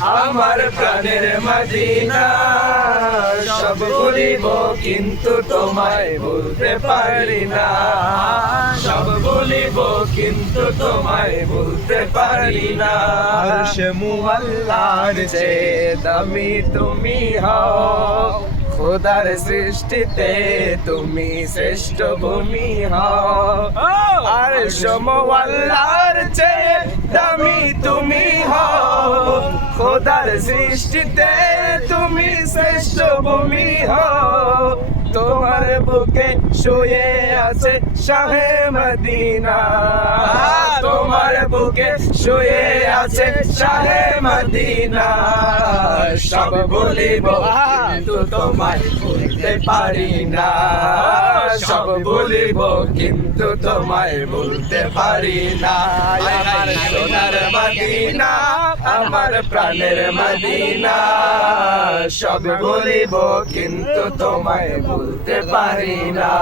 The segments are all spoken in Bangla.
আমার প্রাণের মদিনা সব বলিব কিন্তু তোমায় বলতে পারি না। সব বলিব কিন্তু তোমায় বলতে পারি না। মুআল্লার যে দামি তুমি হও খোদার সৃষ্টিতে তুমি শ্রেষ্ঠ ভূমি হও। আর সমওয়াল্লার চেয়ে দামি তুমি খোদার সৃষ্টিতে তুমি শ্রেষ্ঠ ভূমি হও। তোমার বুকে শুয়ে আছে শাহে মদিনা। তোমার বুকে শুয়ে আছে শাহে মদিনা। সব বলিব, কিন্তু তোমায় বলতে পারি না। সব বলিব, কিন্তু তোমায় বলতে পারি না। সোনার মদিনা। আমার প্রাণের মদিনা। সব বলিব কিন্তু তোমায় বলতে পারি না।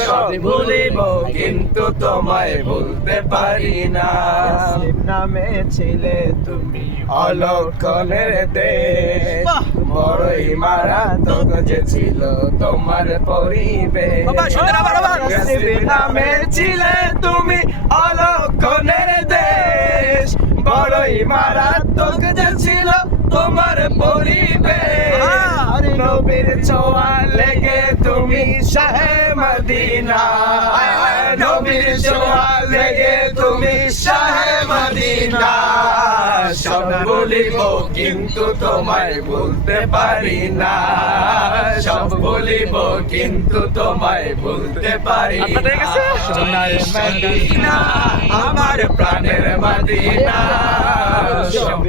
সব বলিব কিন্তু তোমায় বলতে পারি না। নামে ছিলে তুমি অলক্ষণের দেশ। বড়ই মারাত্মক যে ছিল তোমার পরিবেশ। নসিব নামে ছিলে তুমি অলক্ষণের দেশ বড়ই মারাত্মক যে ছিল তোমার পরিবেশ নবীর ছোঁয়া লেগে তুমি শাহে মদিনা। নবীর ছোঁয়া লেগে তুমি শাহে মদিনা। সব বলিব কিন্তু তোমায় বলতে পারি না। সব বলিব কিন্তু তোমায় বলতে পারি না। সোনার মদিনা আমার প্রাণের মদিনা।